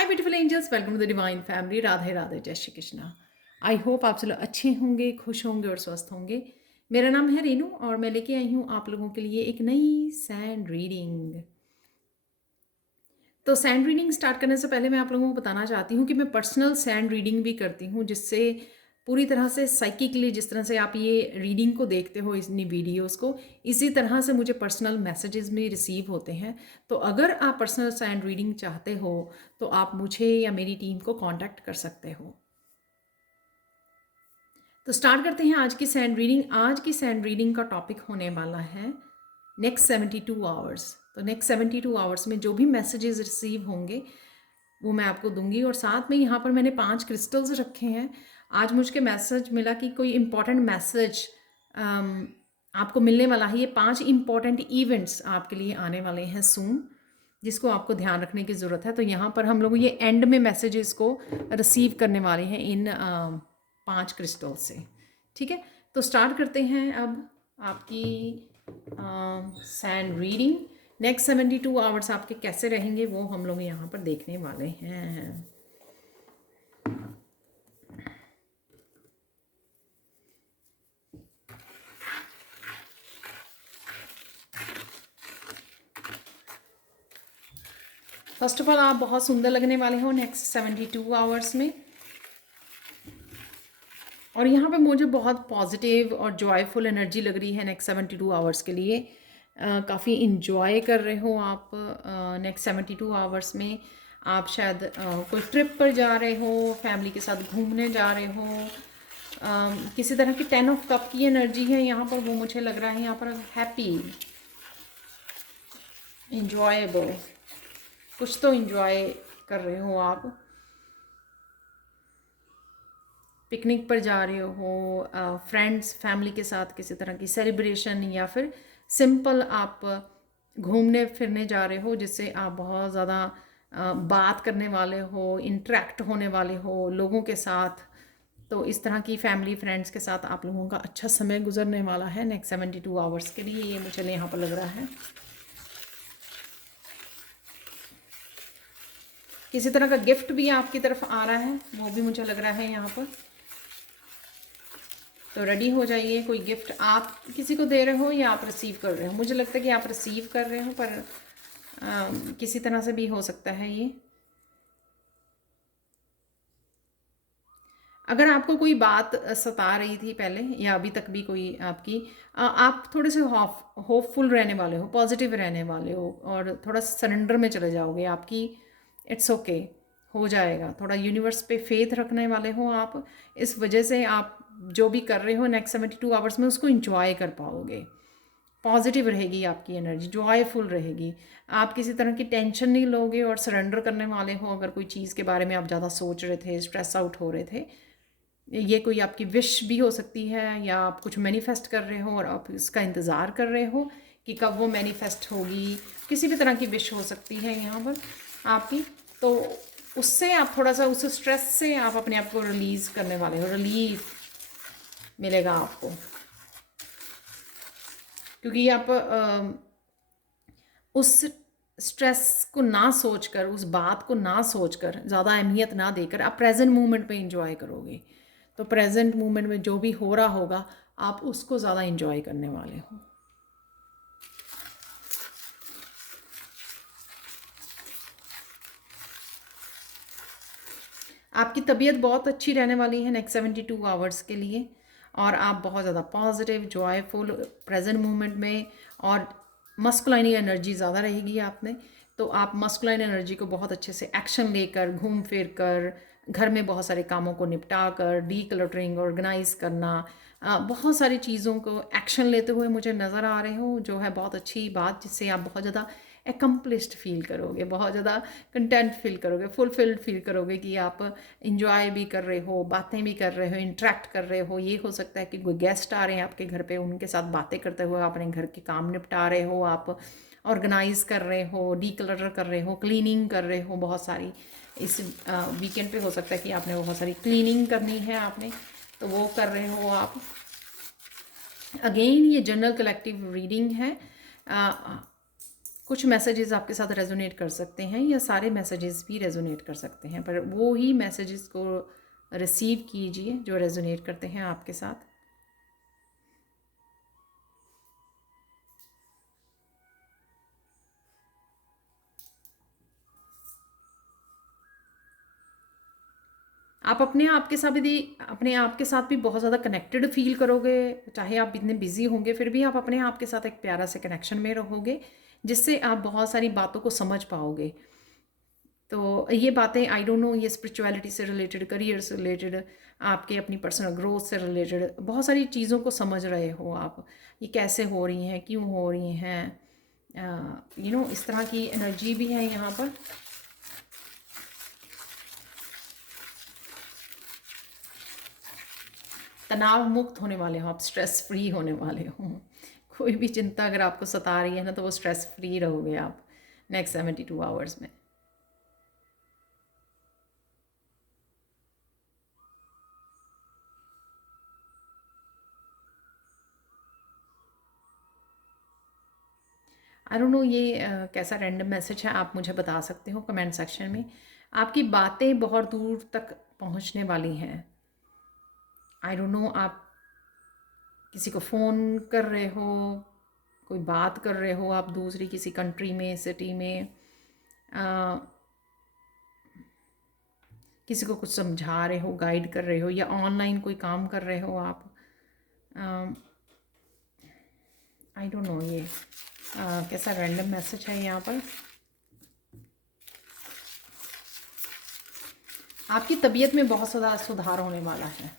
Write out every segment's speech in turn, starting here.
Hi beautiful angels, welcome to the divine family. Radhe Radhe, जय Shri Krishna. I hope आप सब लोग अच्छे होंगे, खुश होंगे और स्वस्थ होंगे। मेरा नाम है रेनू और मैं लेके आई हूँ आप लोगों के लिए एक नई सैंड रीडिंग। तो सैंड रीडिंग स्टार्ट करने से पहले मैं आप लोगों को बताना चाहती हूँ कि मैं पर्सनल सैंड रीडिंग भी करती हूँ, जिससे पूरी तरह से साइकिकली, जिस तरह से आप ये रीडिंग को देखते हो इतनी वीडियोस को, इसी तरह से मुझे पर्सनल मैसेजेस भी रिसीव होते हैं। तो अगर आप पर्सनल सैंड रीडिंग चाहते हो तो आप मुझे या मेरी टीम को कांटेक्ट कर सकते हो। तो स्टार्ट करते हैं आज की सैंड रीडिंग। आज की सैंड रीडिंग का टॉपिक होने वाला है नेक्स्ट 72 आवर्स। तो नेक्स्ट 72 आवर्स में जो भी मैसेजेस रिसीव होंगे वो मैं आपको दूंगी। और साथ में यहाँ पर मैंने 5 क्रिस्टल्स रखे हैं। आज मुझे मैसेज मिला कि कोई इम्पॉर्टेंट मैसेज आपको मिलने वाला है। ये 5 इम्पॉर्टेंट इवेंट्स आपके लिए आने वाले हैं सून, जिसको आपको ध्यान रखने की ज़रूरत है। तो यहाँ पर हम लोग ये एंड में मैसेजेस को रिसीव करने वाले हैं इन 5 क्रिस्टल से। ठीक है, तो स्टार्ट करते हैं अब आपकी सैंड रीडिंग। नेक्स्ट 72 आवर्स आपके कैसे रहेंगे वो हम लोग यहाँ पर देखने वाले हैं। फर्स्ट ऑफ ऑल, आप बहुत सुंदर लगने वाले हो नेक्स्ट 72 आवर्स में। और यहाँ पे मुझे बहुत पॉजिटिव और जॉयफुल एनर्जी लग रही है नेक्स्ट 72 आवर्स के लिए। काफ़ी इंजॉय कर रहे हो आप नेक्स्ट 72 आवर्स में। आप शायद कोई ट्रिप पर जा रहे हो, फैमिली के साथ घूमने जा रहे हो। किसी तरह की 10 ऑफ कप की एनर्जी है यहाँ पर, वो मुझे लग रहा है यहाँ पर हैप्पी, इंजॉयबल, कुछ तो इंजॉय कर रहे हो आप। पिकनिक पर जा रहे हो, फ्रेंड्स फैमिली के साथ किसी तरह की सेलिब्रेशन, या फिर सिंपल आप घूमने फिरने जा रहे हो, जिससे आप बहुत ज़्यादा बात करने वाले हो, इंटरेक्ट होने वाले हो लोगों के साथ। तो इस तरह की फैमिली फ्रेंड्स के साथ आप लोगों का अच्छा समय गुजरने वाला है नेक्स्ट 72 आवर्स के लिए, ये मुझे यहाँ पर लग रहा है। किसी तरह का गिफ्ट भी आपकी तरफ आ रहा है, वो भी मुझे लग रहा है यहाँ पर। तो रेडी हो जाइए। कोई गिफ्ट आप किसी को दे रहे हो या आप रिसीव कर रहे हो। मुझे लगता है कि आप रिसीव कर रहे हो, पर किसी तरह से भी हो सकता है ये। अगर आपको कोई बात सता रही थी पहले या अभी तक भी कोई आपकी, आप थोड़े से होपफुल रहने वाले हो, पॉजिटिव रहने वाले हो और थोड़ा सरेंडर में चले जाओगे। आपकी इट्स ओके, हो जाएगा। थोड़ा यूनिवर्स पे फेथ रखने वाले हो आप। इस वजह से आप जो भी कर रहे हो नेक्स्ट 72 आवर्स में उसको इंजॉय कर पाओगे। पॉजिटिव रहेगी आपकी एनर्जी, जॉयफुल रहेगी। आप किसी तरह की टेंशन नहीं लोगे और सरेंडर करने वाले हो। अगर कोई चीज़ के बारे में आप ज़्यादा सोच रहे थे, स्ट्रेस आउट हो रहे थे, ये कोई आपकी विश भी हो सकती है, या आप कुछ मैनिफेस्ट कर रहे हो और आप इसका इंतज़ार कर रहे हो कि कब वो मैनिफेस्ट होगी। किसी भी तरह की विश हो सकती है यहाँ पर आपकी। तो उससे आप थोड़ा सा, उस स्ट्रेस से आप अपने आप को रिलीज़ करने वाले हो, रिलीफ मिलेगा आपको। क्योंकि आप उस स्ट्रेस को ना सोचकर, उस बात को ना सोचकर, ज़्यादा अहमियत ना देकर आप प्रेजेंट मोमेंट पे इंजॉय करोगे। तो प्रेजेंट मोमेंट में जो भी हो रहा होगा आप उसको ज़्यादा इंजॉय करने वाले हो। आपकी तबीयत बहुत अच्छी रहने वाली है नेक्स्ट 72 आवर्स के लिए। और आप बहुत ज़्यादा पॉजिटिव, जॉयफुल, प्रेजेंट मोमेंट में, और मस्कुलाइन एनर्जी ज़्यादा रहेगी आप में। तो आप मस्कुलाइन एनर्जी को बहुत अच्छे से एक्शन लेकर, घूम फिर कर, घर में बहुत सारे कामों को निपटा कर, डी क्लटरिंग, ऑर्गेनाइज करना, बहुत सारी चीज़ों को एक्शन लेते हुए मुझे नज़र आ रहे हो, जो है बहुत अच्छी बात, जिससे आप बहुत ज़्यादा एकम्प्लिश्ड फील करोगे, बहुत ज़्यादा कंटेंट फील करोगे, फुलफिल्ड फील करोगे कि आप इंजॉय भी कर रहे हो, बातें भी कर रहे हो, इंटरेक्ट कर रहे हो। ये हो सकता है कि कोई गेस्ट आ रहे हैं आपके घर पे, उनके साथ बातें करते हुए आप अपने घर के काम निपटा रहे हो, आप ऑर्गेनाइज कर रहे हो, डी क्लटर कर रहे हो, क्लीनिंग कर रहे हो बहुत सारी। इस वीकेंड पे हो सकता है कि आपने बहुत सारी क्लीनिंग करनी है आपने, तो वो कर रहे हो आप। अगेन ये जनरल कलेक्टिव रीडिंग है। कुछ मैसेजेस आपके साथ रेजोनेट कर सकते हैं या सारे मैसेजेस भी रेजोनेट कर सकते हैं, पर वो ही मैसेजेस को रिसीव कीजिए जो रेजोनेट करते हैं आपके साथ। आप अपने आप के साथ भी बहुत ज़्यादा कनेक्टेड फील करोगे। चाहे आप इतने बिजी होंगे फिर भी आप अपने आप के साथ एक प्यारा से कनेक्शन में रहोगे, जिससे आप बहुत सारी बातों को समझ पाओगे। तो ये बातें आई डोंट नो, ये स्पिरिचुअलिटी से रिलेटेड, करियर से रिलेटेड, आपके अपनी पर्सनल ग्रोथ से रिलेटेड बहुत सारी चीज़ों को समझ रहे हो आप। ये कैसे हो रही हैं, क्यों हो रही हैं, इस तरह की एनर्जी भी है यहाँ पर। तनाव मुक्त होने वाले हो आप, स्ट्रेस फ्री होने वाले हो। कोई भी चिंता अगर आपको सता रही है ना, तो वो स्ट्रेस फ्री रहोगे आप नेक्स्ट 72 आवर्स में। आई डोंट नो ये कैसा रैंडम मैसेज है, आप मुझे बता सकते हो कमेंट सेक्शन में। आपकी बातें बहुत दूर तक पहुंचने वाली हैं। आई डोंट नो, आप किसी को फ़ोन कर रहे हो, कोई बात कर रहे हो आप दूसरी किसी कंट्री में, सिटी में, आ, किसी को कुछ समझा रहे हो, गाइड कर रहे हो, या ऑनलाइन कोई काम कर रहे हो आप। आई डोंट नो ये कैसा रैंडम मैसेज है यहाँ पर। आपकी तबीयत में बहुत ज़्यादा सुधार होने वाला है।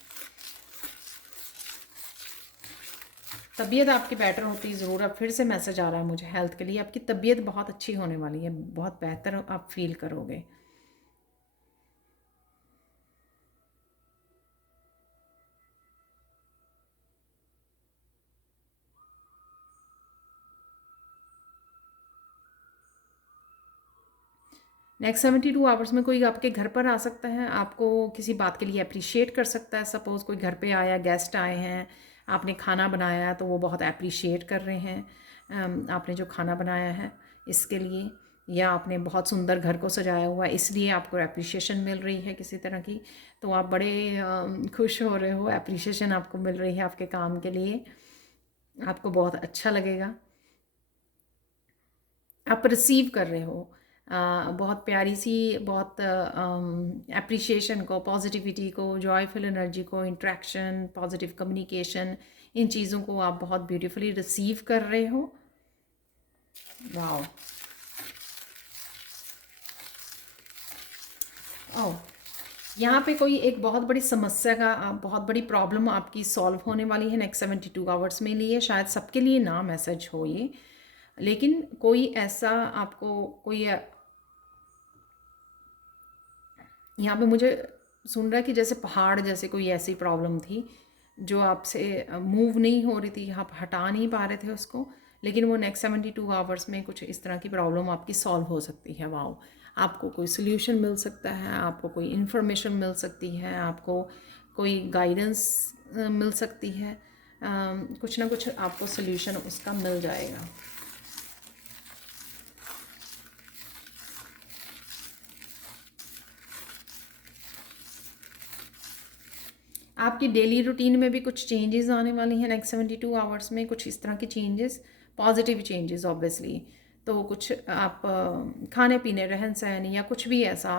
तबीयत आपकी बेटर होती ज़रूर। अब फिर से मैसेज आ रहा है मुझे हेल्थ के लिए, आपकी तबीयत बहुत अच्छी होने वाली है, बहुत बेहतर आप फील करोगे। नेक्स्ट 72 आवर्स में कोई आपके घर पर आ सकता है, आपको किसी बात के लिए अप्रिशिएट कर सकता है। सपोज़ कोई घर पे आया, गेस्ट आए हैं, आपने खाना बनाया तो वो बहुत अप्रिशिएट कर रहे हैं आपने जो खाना बनाया है इसके लिए, या आपने बहुत सुंदर घर को सजाया हुआ है इसलिए आपको अप्रिशिएशन मिल रही है किसी तरह की। तो आप बड़े खुश हो रहे हो, अप्रिशिएशन आपको मिल रही है आपके काम के लिए, आपको बहुत अच्छा लगेगा। आप रिसीव कर रहे हो बहुत प्यारी सी, बहुत एप्रिसिएशन को, पॉजिटिविटी को, जॉयफुल एनर्जी को, इंट्रैक्शन, पॉजिटिव कम्युनिकेशन, इन चीज़ों को आप बहुत ब्यूटीफुली रिसीव कर रहे हो। वाओ। ओह, यहाँ पे कोई एक बहुत बड़ी समस्या का, बहुत बड़ी प्रॉब्लम आपकी सॉल्व होने वाली है नेक्स्ट 72 आवर्स में लिए। शायद सबके लिए ना मैसेज हो ये, लेकिन कोई ऐसा आपको कोई यहाँ पे मुझे सुन रहा है कि जैसे पहाड़ जैसे कोई ऐसी प्रॉब्लम थी जो आपसे मूव नहीं हो रही थी, आप हटा नहीं पा रहे थे उसको, लेकिन वो नेक्स्ट 72 आवर्स में कुछ इस तरह की प्रॉब्लम आपकी सॉल्व हो सकती है। वाओ, आपको कोई सोल्यूशन मिल सकता है, आपको कोई इन्फॉर्मेशन मिल सकती है, आपको कोई गाइडेंस मिल सकती है, कुछ ना कुछ आपको सोल्यूशन उसका मिल जाएगा। आपकी डेली रूटीन में भी कुछ चेंजेस आने वाली हैं नेक्स्ट 72 आवर्स में, कुछ इस तरह के चेंजेस, पॉजिटिव चेंजेस ऑब्वियसली। तो कुछ आप खाने पीने, रहन सहन, या कुछ भी ऐसा,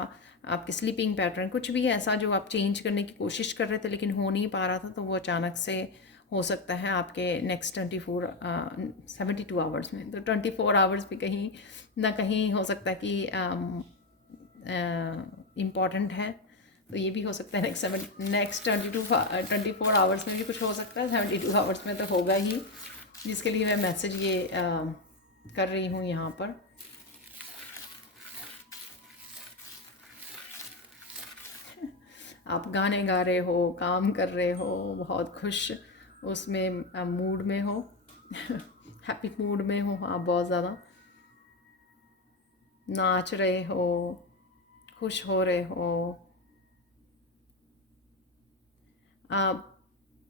आपके स्लीपिंग पैटर्न, कुछ भी ऐसा जो आप चेंज करने की कोशिश कर रहे थे लेकिन हो नहीं पा रहा था, तो वो अचानक से हो सकता है आपके नेक्स्ट 72 आवर्स में। तो 24 आवर्स भी कहीं ना कहीं हो सकता है कि इम्पॉर्टेंट है। तो ये भी हो सकता है नेक्स्ट 24 आवर्स में भी कुछ हो सकता है, 72 आवर्स में तो होगा ही, जिसके लिए मैं मैसेज ये कर रही हूँ यहाँ पर। आप गाने गा रहे हो, काम कर रहे हो, बहुत खुश उसमें मूड में हो, हैप्पी मूड में हो आप, बहुत ज़्यादा नाच रहे हो, खुश हो रहे हो आप।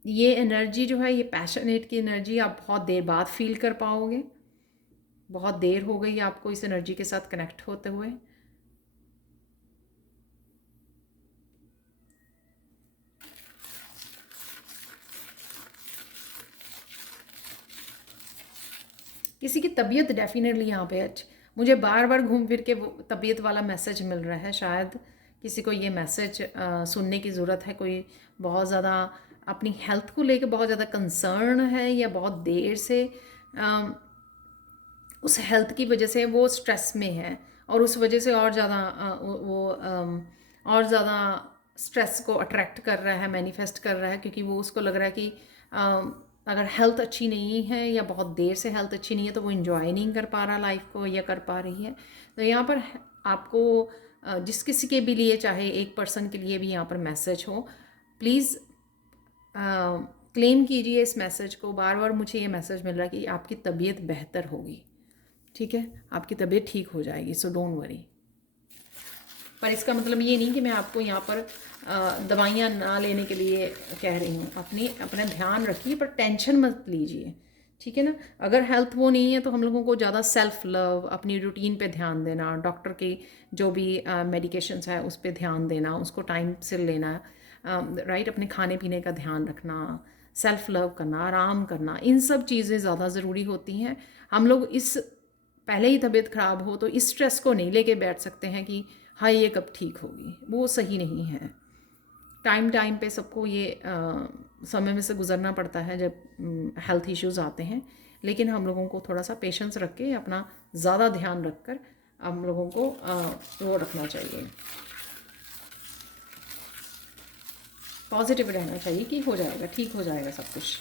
ये एनर्जी जो है, ये पैशनेट की एनर्जी आप बहुत देर बाद फील कर पाओगे, बहुत देर हो गई आपको इस एनर्जी के साथ कनेक्ट होते हुए। किसी की तबीयत डेफिनेटली यहाँ पे मुझे बार बार घूम फिर के वो तबीयत वाला मैसेज मिल रहा है। शायद किसी को ये मैसेज सुनने की ज़रूरत है। कोई बहुत ज़्यादा अपनी हेल्थ को लेकर बहुत ज़्यादा कंसर्न है, या बहुत देर से उस हेल्थ की वजह से वो स्ट्रेस में है, और उस वजह से और ज़्यादा और ज़्यादा स्ट्रेस को अट्रैक्ट कर रहा है, मैनिफेस्ट कर रहा है, क्योंकि वो उसको लग रहा है कि अगर हेल्थ अच्छी नहीं है या बहुत देर से हेल्थ अच्छी नहीं है तो वो इन्जॉय नहीं कर पा रहा लाइफ को, या कर पा रही है। तो यहाँ पर आपको जिस किसी के भी लिए, चाहे एक पर्सन के लिए भी यहाँ पर मैसेज हो, प्लीज़ क्लेम कीजिए इस मैसेज को। बार बार मुझे ये मैसेज मिल रहा है कि आपकी तबीयत बेहतर होगी, ठीक है, आपकी तबीयत ठीक हो जाएगी, सो डोंट वरी। पर इसका मतलब ये नहीं कि मैं आपको यहाँ पर दवाइयाँ ना लेने के लिए कह रही हूँ। अपना ध्यान रखिए, पर टेंशन मत लीजिए, ठीक है ना। अगर हेल्थ वो नहीं है तो हम लोगों को ज़्यादा सेल्फ लव, अपनी रूटीन पे ध्यान देना, डॉक्टर की जो भी मेडिकेशंस है उस पर ध्यान देना, उसको टाइम से लेना, राइट, अपने खाने पीने का ध्यान रखना, सेल्फ लव करना, आराम करना, इन सब चीज़ें ज़्यादा ज़रूरी होती हैं। हम लोग इस पहले ही तबीयत ख़राब हो तो इस स्ट्रेस को नहीं लेके बैठ सकते हैं कि हाँ ये कब ठीक होगी, वो सही नहीं है। टाइम टाइम पे सबको ये समय में से गुजरना पड़ता है जब हेल्थ इश्यूज़ आते हैं, लेकिन हम लोगों को थोड़ा सा पेशेंस रख के, अपना ज़्यादा ध्यान रख कर हम लोगों को वो रखना चाहिए, पॉजिटिव रहना चाहिए कि हो जाएगा, ठीक हो जाएगा सब कुछ।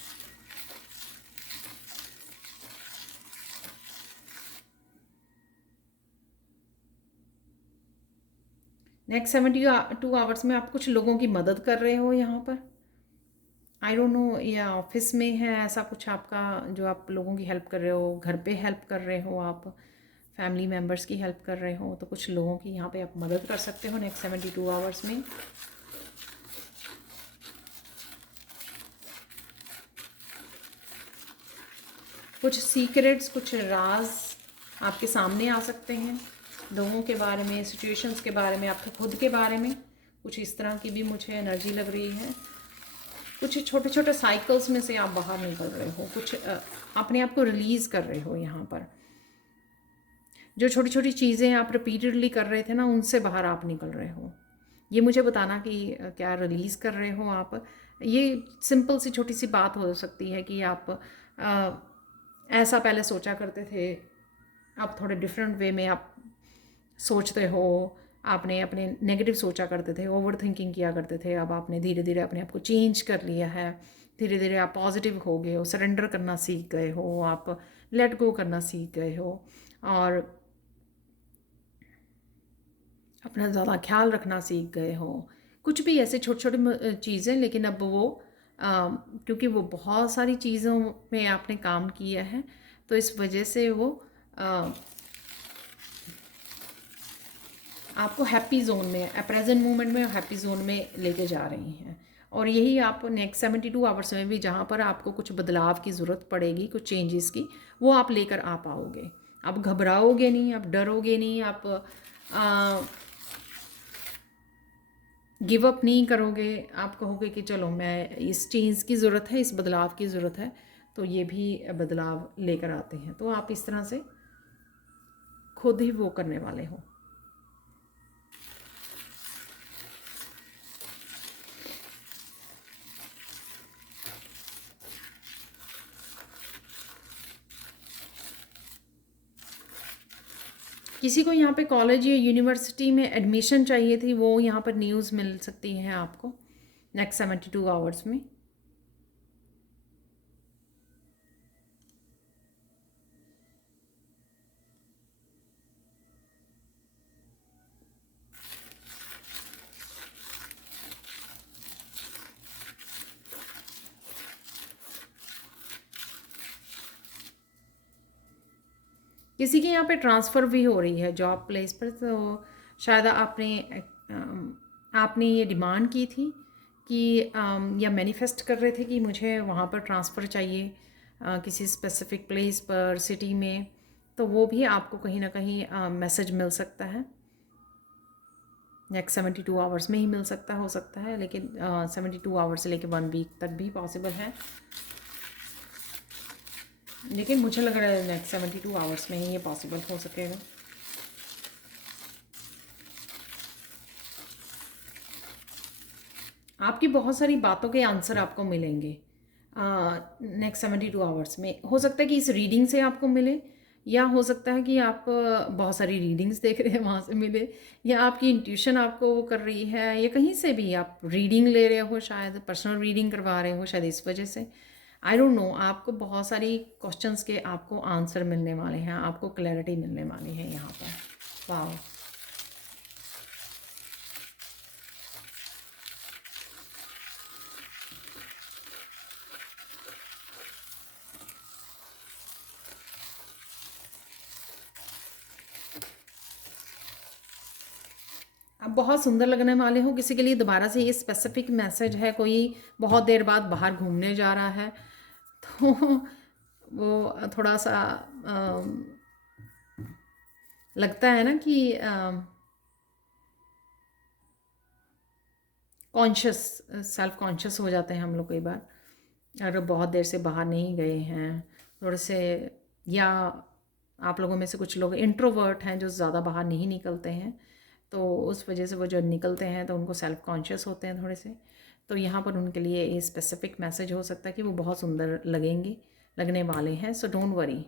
नेक्स्ट 72 आवर्स में आप कुछ लोगों की मदद कर रहे हो यहाँ पर, आई डोंट नो, या ऑफिस में है ऐसा कुछ आपका जो आप लोगों की हेल्प कर रहे हो, घर पे हेल्प कर रहे हो, आप फैमिली मेम्बर्स की हेल्प कर रहे हो, तो कुछ लोगों की यहाँ पे आप मदद कर सकते हो नेक्स्ट 72 आवर्स में। कुछ सीक्रेट्स, कुछ राज आपके सामने आ सकते हैं, लोगों के बारे में, सिचुएशंस के बारे में, आपके खुद के बारे में, कुछ इस तरह की भी मुझे एनर्जी लग रही है। कुछ छोटे छोटे साइकिल्स में से आप बाहर निकल रहे हो, कुछ अपने आप को रिलीज़ कर रहे हो। यहाँ पर जो छोटी छोटी चीज़ें आप रिपीटेडली कर रहे थे ना, उनसे बाहर आप निकल रहे हो। ये मुझे बताना कि क्या रिलीज़ कर रहे हो आप। ये सिंपल सी छोटी सी बात हो सकती है कि आप ऐसा पहले सोचा करते थे, आप थोड़े डिफरेंट वे में आप सोचते हो। आपने अपने नेगेटिव सोचा करते थे, ओवर थिंकिंग किया करते थे, अब आपने धीरे धीरे अपने आप को चेंज कर लिया है। धीरे धीरे आप पॉजिटिव हो गए हो, सरेंडर करना सीख गए हो, आप लेट गो करना सीख गए हो, और अपना ज़्यादा ख्याल रखना सीख गए हो। कुछ भी ऐसे छोटे छोटे चीज़ें, लेकिन अब वो क्योंकि वो बहुत सारी चीज़ों में आपने काम किया है, तो इस वजह से वो आपको हैप्पी जोन में, प्रेजेंट मोमेंट में हैप्पी जोन में लेके जा रही हैं। और यही आप नेक्स्ट 72 आवर्स में भी, जहाँ पर आपको कुछ बदलाव की ज़रूरत पड़ेगी, कुछ चेंजेस की, वो आप लेकर आ पाओगे। आप घबराओगे नहीं, आप डरोगे नहीं, आप गिव अप नहीं करोगे। आप कहोगे कि चलो, मैं इस चेंज की ज़रूरत है, इस बदलाव की ज़रूरत है, तो ये भी बदलाव लेकर आते हैं। तो आप इस तरह से खुद ही वो करने वाले हो। किसी को यहाँ पे कॉलेज या यूनिवर्सिटी में एडमिशन चाहिए थी, वो यहाँ पर न्यूज़ मिल सकती है आपको नेक्स्ट 72 आवर्स में। किसी के यहाँ पे ट्रांसफ़र भी हो रही है जॉब प्लेस पर, तो शायद आपने ये डिमांड की थी कि या मैनिफेस्ट कर रहे थे कि मुझे वहाँ पर ट्रांसफ़र चाहिए किसी स्पेसिफिक प्लेस पर, सिटी में। तो वो भी आपको कहीं ना कहीं मैसेज मिल सकता है। नेक्स्ट 72 आवर्स में ही मिल सकता हो सकता है, लेकिन 72 आवर्स से लेकर 1 वीक तक भी पॉसिबल है, लेकिन मुझे लग रहा है नेक्स्ट 72 आवर्स में ही ये पॉसिबल हो सकेगा। आपकी बहुत सारी बातों के आंसर आपको मिलेंगे नेक्स्ट 72 आवर्स में। हो सकता है कि इस रीडिंग से आपको मिले, या हो सकता है कि आप बहुत सारी रीडिंग्स देख रहे हैं वहाँ से मिले, या आपकी इंट्यूशन आपको वो कर रही है, या कहीं से भी आप रीडिंग ले रहे हो, शायद पर्सनल रीडिंग करवा रहे हो शायद इस वजह से। आई डोंट नो, आपको बहुत सारी क्वेश्चंस के आपको आंसर मिलने वाले हैं, आपको क्लैरिटी मिलने वाली है यहाँ पर। वाह, आप बहुत सुंदर लगने वाले हो। किसी के लिए दोबारा से ये स्पेसिफिक मैसेज है, कोई बहुत देर बाद बाहर घूमने जा रहा है, तो वो थोड़ा सा लगता है ना कि कॉन्शियस, सेल्फ कॉन्शियस हो जाते हैं हम लोग कई बार, अगर बहुत देर से बाहर नहीं गए हैं थोड़े से, या आप लोगों में से कुछ लोग इंट्रोवर्ट हैं जो ज़्यादा बाहर नहीं निकलते हैं, तो उस वजह से वो जो निकलते हैं तो उनको सेल्फ कॉन्शियस होते हैं थोड़े से, तो यहाँ पर उनके लिए ये स्पेसिफिक मैसेज हो सकता है कि वो बहुत सुंदर लगने वाले हैं। So don't worry.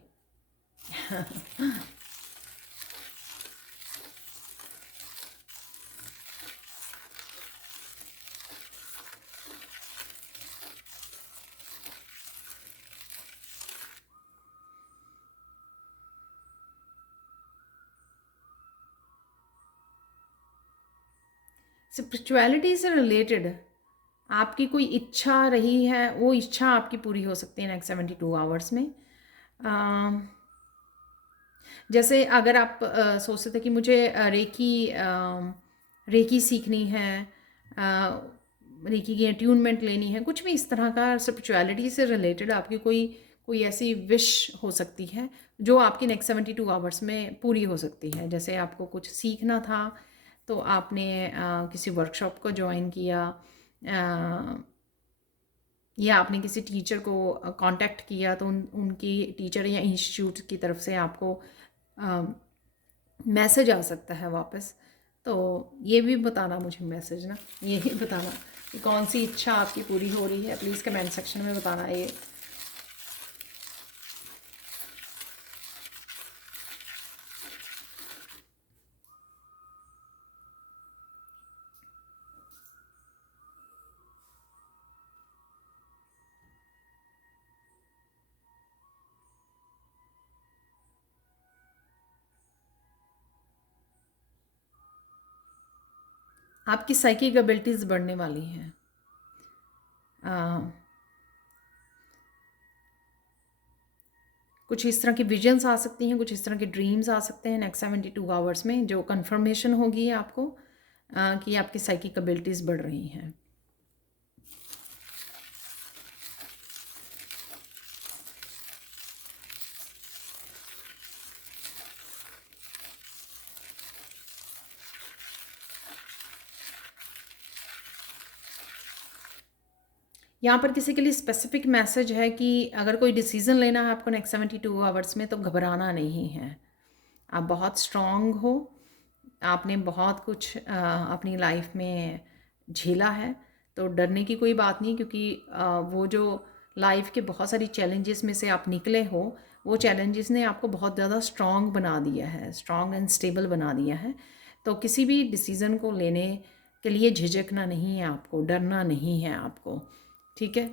स्पिरिचुअलिटी से रिलेटेड आपकी कोई इच्छा रही है, वो इच्छा आपकी पूरी हो सकती है नेक्स्ट 72 आवर्स में। जैसे अगर आप सोचते थे कि मुझे रेकी सीखनी है, रेकी की अट्यूनमेंट लेनी है, कुछ भी इस तरह का स्पिरिचुअलिटी से रिलेटेड आपकी कोई ऐसी विश हो सकती है जो आपकी नेक्स्ट 72 आवर्स में पूरी हो सकती है। जैसे आपको कुछ सीखना था तो आपने किसी वर्कशॉप को ज्वाइन किया, या आपने किसी टीचर को कांटेक्ट किया, तो उनकी टीचर या इंस्टीट्यूट की तरफ से आपको मैसेज आ सकता है वापस। तो ये भी बताना मुझे मैसेज ना, ये ही बताना कि कौन सी इच्छा आपकी पूरी हो रही है, प्लीज़ कमेंट सेक्शन में बताना ये। आपकी साइकिक एबिलिटीज़ बढ़ने वाली हैं। कुछ इस तरह की विजन्स आ सकती हैं, कुछ इस तरह के ड्रीम्स आ सकते हैं नेक्स्ट 72 आवर्स में, जो कंफर्मेशन होगी आपको कि आपकी साइकिक एबिलिटीज़ बढ़ रही हैं। यहाँ पर किसी के लिए स्पेसिफिक मैसेज है कि अगर कोई डिसीज़न लेना है आपको नेक्स्ट 72 आवर्स में, तो घबराना नहीं है। आप बहुत स्ट्रॉन्ग हो, आपने बहुत कुछ अपनी लाइफ में झेला है, तो डरने की कोई बात नहीं, क्योंकि वो जो लाइफ के बहुत सारी चैलेंजेस में से आप निकले हो, वो चैलेंजेस ने आपको बहुत ज़्यादा स्ट्रॉन्ग बना दिया है, स्ट्रॉन्ग एंड स्टेबल बना दिया है। तो किसी भी डिसीज़न को लेने के लिए झिझकना नहीं है आपको, डरना नहीं है आपको, ठीक है।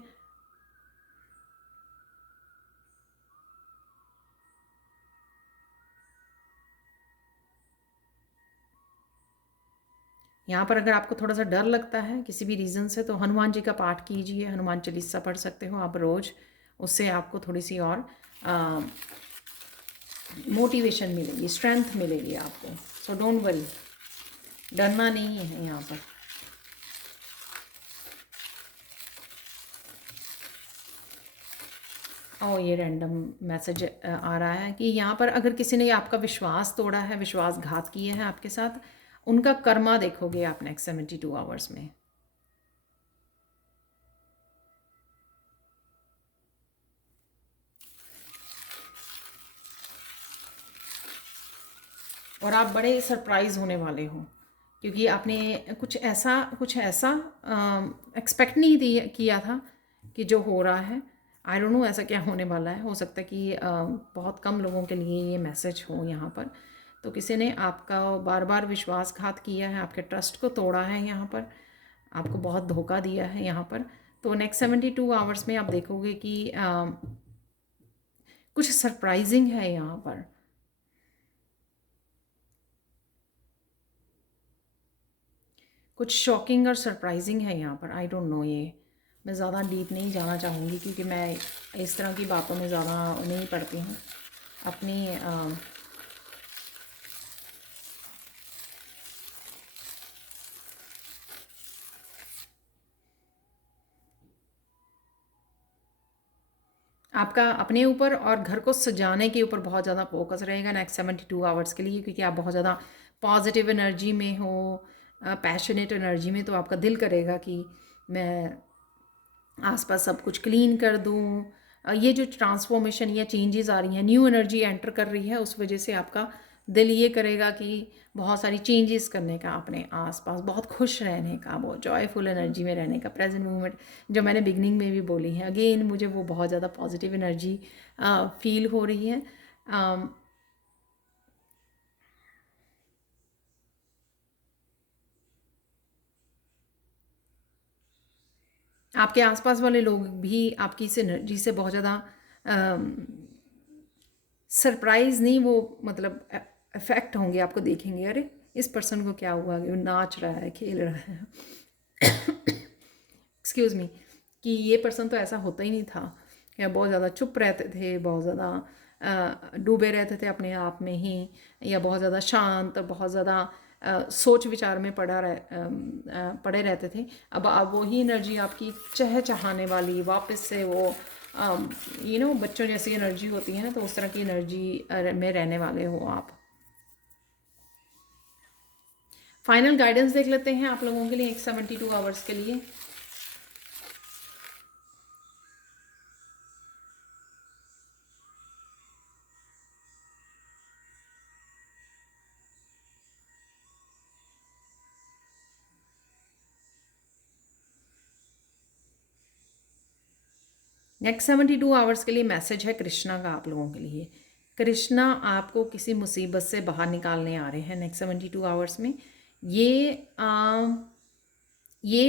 यहाँ पर अगर आपको थोड़ा सा डर लगता है किसी भी रीज़न से, तो हनुमान जी का पाठ कीजिए, हनुमान चालीसा पढ़ सकते हो आप रोज़, उससे आपको थोड़ी सी और मोटिवेशन मिलेगी, स्ट्रेंथ मिलेगी आपको। सो डोंट वरी, डरना नहीं है यहाँ पर। ये रैंडम मैसेज आ रहा है कि यहाँ पर अगर किसी ने आपका विश्वास तोड़ा है, विश्वासघात किए हैं आपके साथ, उनका कर्मा देखोगे आप नेक्स्ट 72 आवर्स में। और आप बड़े सरप्राइज़ होने वाले हो, क्योंकि आपने कुछ ऐसा एक्सपेक्ट नहीं किया था कि जो हो रहा है। आई डोंट नो ऐसा क्या होने वाला है। हो सकता है कि बहुत कम लोगों के लिए ये मैसेज हो यहाँ पर। तो किसी ने आपका बार बार विश्वासघात किया है, आपके ट्रस्ट को तोड़ा है यहाँ पर, आपको बहुत धोखा दिया है यहाँ पर। तो नेक्स्ट 72 आवर्स में आप देखोगे कि कुछ सरप्राइजिंग है यहाँ पर। कुछ शॉकिंग और सरप्राइजिंग है यहाँ पर। आई डोंट नो, ये मैं ज़्यादा डीप नहीं जाना चाहूँगी क्योंकि मैं इस तरह की बातों में ज़्यादा नहीं पढ़ती हूँ अपनी। आपका अपने ऊपर और घर को सजाने के ऊपर बहुत ज़्यादा फोकस रहेगा नेक्स्ट 72 आवर्स के लिए, क्योंकि आप बहुत ज़्यादा पॉजिटिव एनर्जी में हो, पैशनेट एनर्जी में। तो आपका दिल करेगा कि मैं आसपास सब कुछ क्लीन कर दूँ। ये जो ट्रांसफॉर्मेशन या चेंजेस आ रही हैं, न्यू एनर्जी एंटर कर रही है, उस वजह से आपका दिल ये करेगा कि बहुत सारी चेंजेस करने का, अपने आसपास बहुत खुश रहने का, बहुत जॉयफुल एनर्जी में रहने का। प्रेजेंट मोमेंट जो मैंने बिगनिंग में भी बोली है, अगेन मुझे वो बहुत ज़्यादा पॉजिटिव एनर्जी फील हो रही है। आपके आसपास वाले लोग भी आपकी इस एनर्जी से बहुत ज़्यादा सरप्राइज़ नहीं, वो मतलब अफेक्ट होंगे। आपको देखेंगे, अरे इस पर्सन को क्या हुआ, वो नाच रहा है, खेल रहा है, एक्सक्यूज़ मी, कि ये पर्सन तो ऐसा होता ही नहीं था, या बहुत ज़्यादा चुप रहते थे, बहुत ज़्यादा डूबे रहते थे अपने आप में ही, या बहुत ज़्यादा शांत, बहुत ज़्यादा सोच विचार में पड़े रहते थे। अब वही एनर्जी आपकी चहचहाने वाली, वापस से वो बच्चों जैसी एनर्जी होती है ना, तो उस तरह की एनर्जी में रहने वाले हो आप। फाइनल गाइडेंस देख लेते हैं आप लोगों के लिए 72 आवर्स के लिए। नेक्स्ट 72 आवर्स के लिए मैसेज है कृष्णा का आप लोगों के लिए। कृष्णा आपको किसी मुसीबत से बाहर निकालने आ रहे हैं नेक्स्ट 72 आवर्स में। ये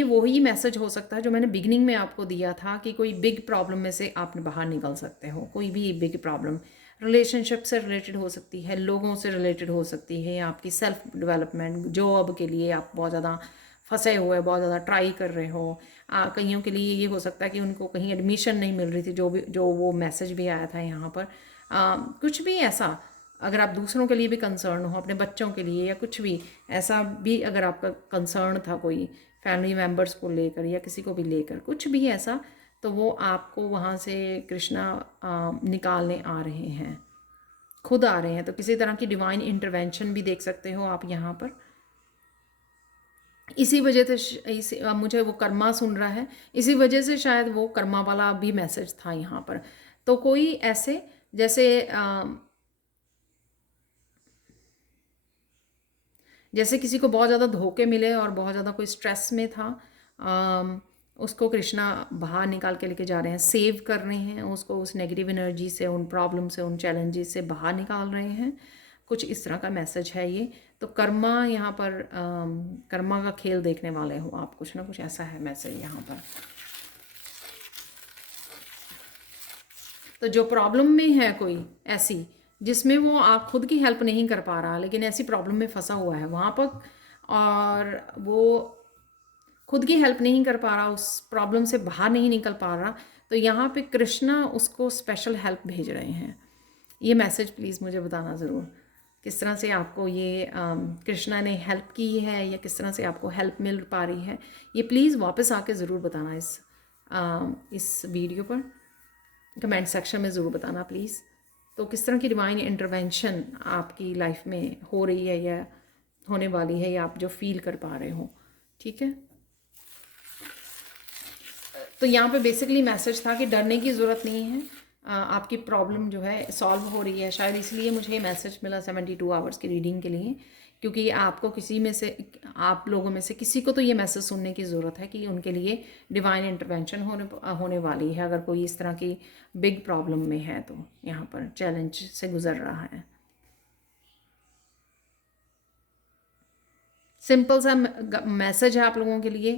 वही मैसेज हो सकता है जो मैंने बिगनिंग में आपको दिया था, कि कोई बिग प्रॉब्लम में से आप बाहर निकल सकते हो। कोई भी बिग प्रॉब्लम रिलेशनशिप से रिलेटेड हो सकती है, लोगों से रिलेटेड हो सकती है, या आपकी सेल्फ डेवलपमेंट, जॉब के लिए आप बहुत ज़्यादा फंसे हुए, बहुत ज़्यादा ट्राई कर रहे हो। कईयों के लिए ये हो सकता है कि उनको कहीं एडमिशन नहीं मिल रही थी, जो वो मैसेज भी आया था यहाँ पर। कुछ भी ऐसा, अगर आप दूसरों के लिए भी कंसर्न हो, अपने बच्चों के लिए, या कुछ भी ऐसा भी अगर आपका कंसर्न था, कोई फैमिली मेम्बर्स को लेकर या किसी को भी लेकर, कुछ भी ऐसा, तो वो आपको वहाँ से कृष्णा निकालने आ रहे हैं, खुद आ रहे हैं। तो किसी तरह की डिवाइन इंटरवेंशन भी देख सकते हो आप यहाँ पर। इसी वजह से मुझे वो कर्मा सुन रहा है, इसी वजह से शायद वो कर्मा वाला भी मैसेज था यहाँ पर। तो कोई ऐसे जैसे किसी को बहुत ज़्यादा धोखे मिले और बहुत ज़्यादा कोई स्ट्रेस में था, उसको कृष्णा बाहर निकाल के लेके जा रहे हैं, सेव कर रहे हैं उसको, उस नेगेटिव एनर्जी से, उन प्रॉब्लम से, उन चैलेंजेस से बाहर निकाल रहे हैं। कुछ इस तरह का मैसेज है ये। तो कर्मा यहाँ पर कर्मा का खेल देखने वाले हो आप, कुछ ना कुछ ऐसा है मैसेज यहाँ पर। तो जो प्रॉब्लम में है कोई ऐसी, जिसमें वो आप खुद की हेल्प नहीं कर पा रहा, लेकिन ऐसी प्रॉब्लम में फंसा हुआ है वहाँ पर, और वो खुद की हेल्प नहीं कर पा रहा, उस प्रॉब्लम से बाहर नहीं निकल पा रहा, तो यहाँ पे कृष्णा उसको स्पेशल हेल्प भेज रहे हैं। ये मैसेज प्लीज़ मुझे बताना ज़रूर, किस तरह से आपको ये कृष्णा ने हेल्प की है, या किस तरह से आपको हेल्प मिल पा रही है। ये प्लीज़ वापस आके ज़रूर बताना इस वीडियो पर। कमेंट सेक्शन में ज़रूर बताना प्लीज़। तो किस तरह की डिवाइन इंटरवेंशन आपकी लाइफ में हो रही है या होने वाली है, या आप जो फील कर पा रहे हो, ठीक है। तो यहाँ पे बेसिकली मैसेज था कि डरने की ज़रूरत नहीं है, आपकी प्रॉब्लम जो है सॉल्व हो रही है। शायद इसलिए मुझे ये मैसेज मिला 72 आवर्स की रीडिंग के लिए, क्योंकि आपको किसी में से, आप लोगों में से किसी को तो ये मैसेज सुनने की ज़रूरत है कि उनके लिए डिवाइन इंटरवेंशन होने वाली है, अगर कोई इस तरह की बिग प्रॉब्लम में है तो, यहाँ पर चैलेंज से गुजर रहा है। सिंपल सा मैसेज है आप लोगों के लिए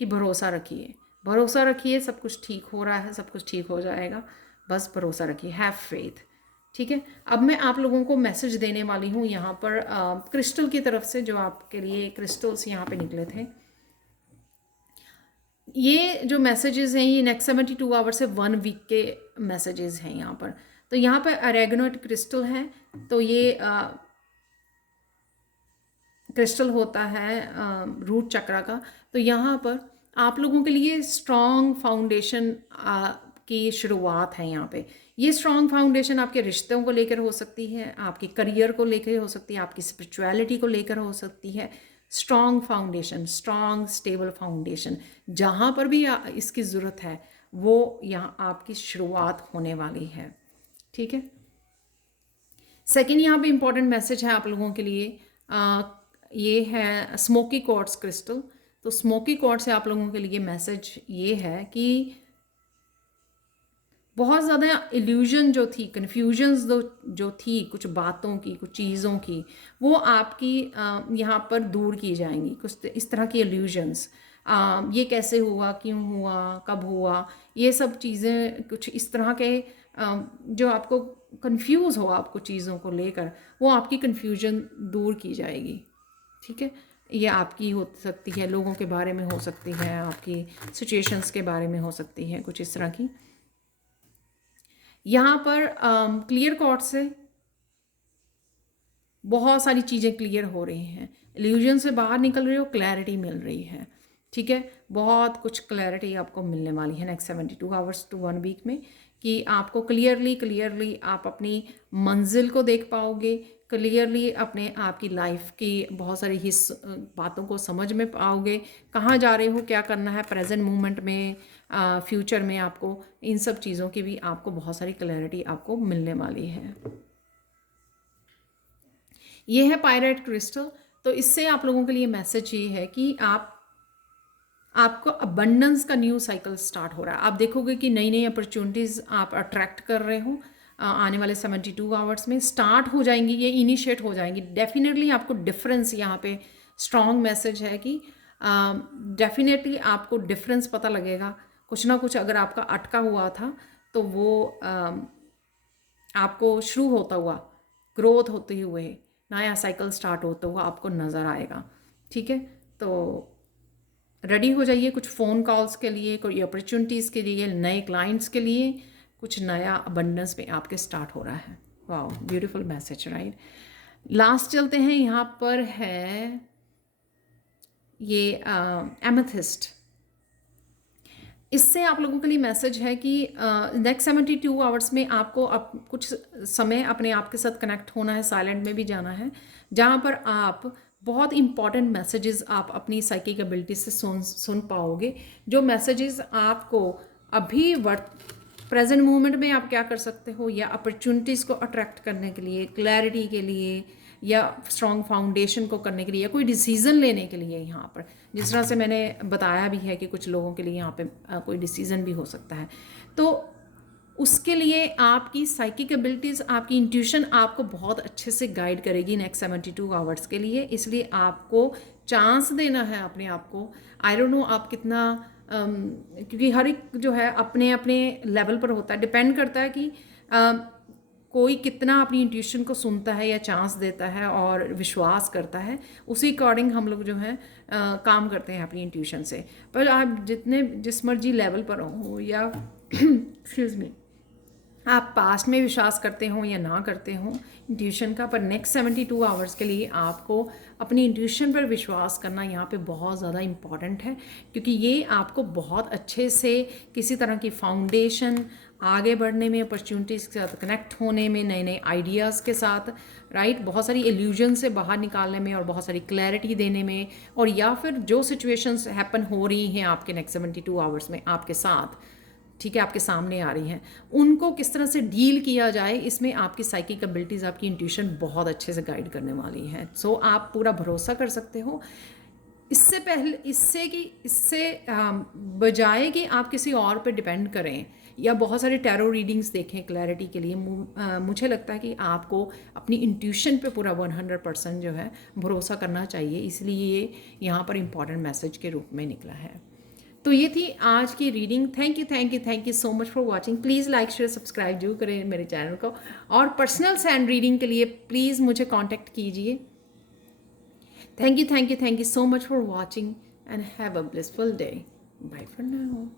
कि भरोसा रखिए, भरोसा रखिए, सब कुछ ठीक हो रहा है, सब कुछ ठीक हो जाएगा, बस भरोसा रखिए, हैव फेथ, ठीक है। अब मैं आप लोगों को मैसेज देने वाली हूँ यहाँ पर क्रिस्टल की तरफ से, जो आपके लिए क्रिस्टल्स यहाँ पे निकले थे। ये जो मैसेजेस हैं ये नेक्स्ट 72 आवर से 1 वीक के मैसेजेस हैं यहाँ पर। तो यहाँ पर अरेगनोट क्रिस्टल है, तो ये क्रिस्टल होता है रूट चक्रा का। तो यहाँ पर आप लोगों के लिए स्ट्रॉन्ग फाउंडेशन की शुरुआत है यहाँ पे। ये स्ट्रॉन्ग फाउंडेशन आपके रिश्तों को लेकर हो सकती है, आपके करियर को लेकर हो सकती है, आपकी स्पिरिचुअलिटी को लेकर हो सकती है। Strong foundation, strong stable foundation, जहाँ पर भी इसकी ज़रूरत है वो यहाँ आपकी शुरुआत होने वाली है, ठीक है। सेकेंड यहाँ पे इम्पॉर्टेंट मैसेज है आप लोगों के लिए, ये है स्मोकी क्वार्ट्ज क्रिस्टल। तो स्मोकी क्वार्ट्ज से आप लोगों के लिए मैसेज ये है कि बहुत ज़्यादा इल्यूजन जो थी, कन्फ्यूजन्स जो थी कुछ बातों की, कुछ चीज़ों की, वो आपकी यहाँ पर दूर की जाएंगी। कुछ इस तरह की इल्यूजन्स, ये कैसे हुआ, क्यों हुआ, कब हुआ, ये सब चीज़ें कुछ इस तरह के जो आपको कंफ्यूज हो आपको चीज़ों को लेकर, वो आपकी कन्फ्यूजन दूर की जाएगी, ठीक है। ये आपकी हो सकती है, लोगों के बारे में हो सकती है, आपकी सिचुएशंस के बारे में हो सकती है, कुछ इस तरह की। यहाँ पर क्लियर कॉर्ड से बहुत सारी चीज़ें क्लियर हो रही हैं, इल्यूजन से बाहर निकल रही हो, क्लैरिटी मिल रही है, ठीक है। बहुत कुछ क्लैरिटी आपको मिलने वाली है नेक्स्ट 72 आवर्स टू 1 वीक में, कि आपको क्लियरली आप अपनी मंजिल को देख पाओगे, क्लियरली अपने आपकी लाइफ की बहुत सारी बातों को समझ में पाओगे, कहाँ जा रहे हो, क्या करना है प्रेजेंट मोमेंट में, फ्यूचर में, आपको इन सब चीज़ों की भी आपको बहुत सारी क्लैरिटी आपको मिलने वाली है। ये है पायरेट क्रिस्टल। तो इससे आप लोगों के लिए मैसेज ये है कि आपको अबंडेंस का न्यू साइकिल स्टार्ट हो रहा है। आप देखोगे कि नई नई अपॉर्चुनिटीज़ आप अट्रैक्ट कर रहे हो, आने वाले 72 आवर्स में स्टार्ट हो जाएंगी, ये इनिशिएट हो जाएंगी। डेफिनेटली आपको डिफरेंस, यहाँ पे स्ट्रॉन्ग मैसेज है कि डेफिनेटली आपको डिफरेंस पता लगेगा। कुछ ना कुछ अगर आपका अटका हुआ था तो वो आपको शुरू होता हुआ, ग्रोथ होते हुए, नया साइकिल स्टार्ट होता हुआ आपको नज़र आएगा, ठीक है। तो रेडी हो जाइए कुछ फ़ोन कॉल्स के लिए, कोई अपॉर्चुनिटीज़ के लिए, नए क्लाइंट्स के लिए, कुछ नया अबंडेंस में आपके स्टार्ट हो रहा है। Wow, beautiful message, right. Last चलते हैं, यहाँ पर है ये एमेथिस्ट। इससे आप लोगों के लिए मैसेज है कि नेक्स्ट 72 आवर्स में आपको कुछ समय अपने आप के साथ कनेक्ट होना है, साइलेंट में भी जाना है, जहाँ पर आप बहुत इंपॉर्टेंट मैसेजेस आप अपनी साइकिक एबिलिटी से सुन पाओगे। जो मैसेजेस आपको अभी प्रेजेंट मोमेंट में आप क्या कर सकते हो, या अपॉर्चुनिटीज़ को अट्रैक्ट करने के लिए, क्लैरिटी के लिए, या स्ट्रॉन्ग फाउंडेशन को करने के लिए, या कोई डिसीज़न लेने के लिए। यहाँ पर जिस तरह से मैंने बताया भी है कि कुछ लोगों के लिए यहाँ पे कोई डिसीज़न भी हो सकता है, तो उसके लिए आपकी साइकिक एबिलिटीज़, आपकी इंट्यूशन आपको बहुत अच्छे से गाइड करेगी नेक्स्ट 72 आवर्स के लिए। इसलिए आपको चांस देना है अपने आप को। आई डोंट नो आप कितना क्योंकि हर एक जो है अपने अपने लेवल पर होता है, डिपेंड करता है कि कोई कितना अपनी इंट्यूशन को सुनता है या चांस देता है और विश्वास करता है, उसी अकॉर्डिंग हम लोग जो है काम करते हैं अपनी इंट्यूशन से। पर आप जिस मर्जी लेवल पर हो, या एक्सक्यूज़ मी, आप पास्ट में विश्वास करते हो या ना करते हो इंट्यूशन का, पर नेक्स्ट 72 आवर्स के लिए आपको अपनी इंट्यूशन पर विश्वास करना यहाँ पे बहुत ज़्यादा इम्पॉर्टेंट है, क्योंकि ये आपको बहुत अच्छे से किसी तरह की फाउंडेशन, आगे बढ़ने में, अपॉर्चुनिटीज़ के साथ कनेक्ट होने में, नए नए आइडियाज़ के साथ, राइट, बहुत सारी इल्यूजन से बाहर निकालने में और बहुत सारी क्लैरिटी देने में, और या फिर जो सिचुएशंस हैपन हो रही हैं आपके नेक्स्ट 72 आवर्स में आपके साथ, ठीक है, आपके सामने आ रही हैं, उनको किस तरह से डील किया जाए, इसमें आपकी साइकिक एबिलिटीज़, आपकी इंट्यूशन बहुत अच्छे से गाइड करने वाली हैं। सो आप पूरा भरोसा कर सकते हो। इससे पहले, इससे बजाय कि आप किसी और पे डिपेंड करें या बहुत सारे टैरो रीडिंग्स देखें क्लैरिटी के लिए, मुझे लगता है कि आपको अपनी इंट्यूशन पे पूरा 100% जो है भरोसा करना चाहिए। इसलिए ये यहाँ पर इम्पॉर्टेंट मैसेज के रूप में निकला है। तो ये थी आज की reading. Thank you so much for watching. Please like share subscribe जरूर करें मेरे चैनल को, और पर्सनल सैंड रीडिंग के लिए प्लीज़ मुझे कॉन्टेक्ट कीजिए। Thank you so much for watching and have a blissful day. Bye for now.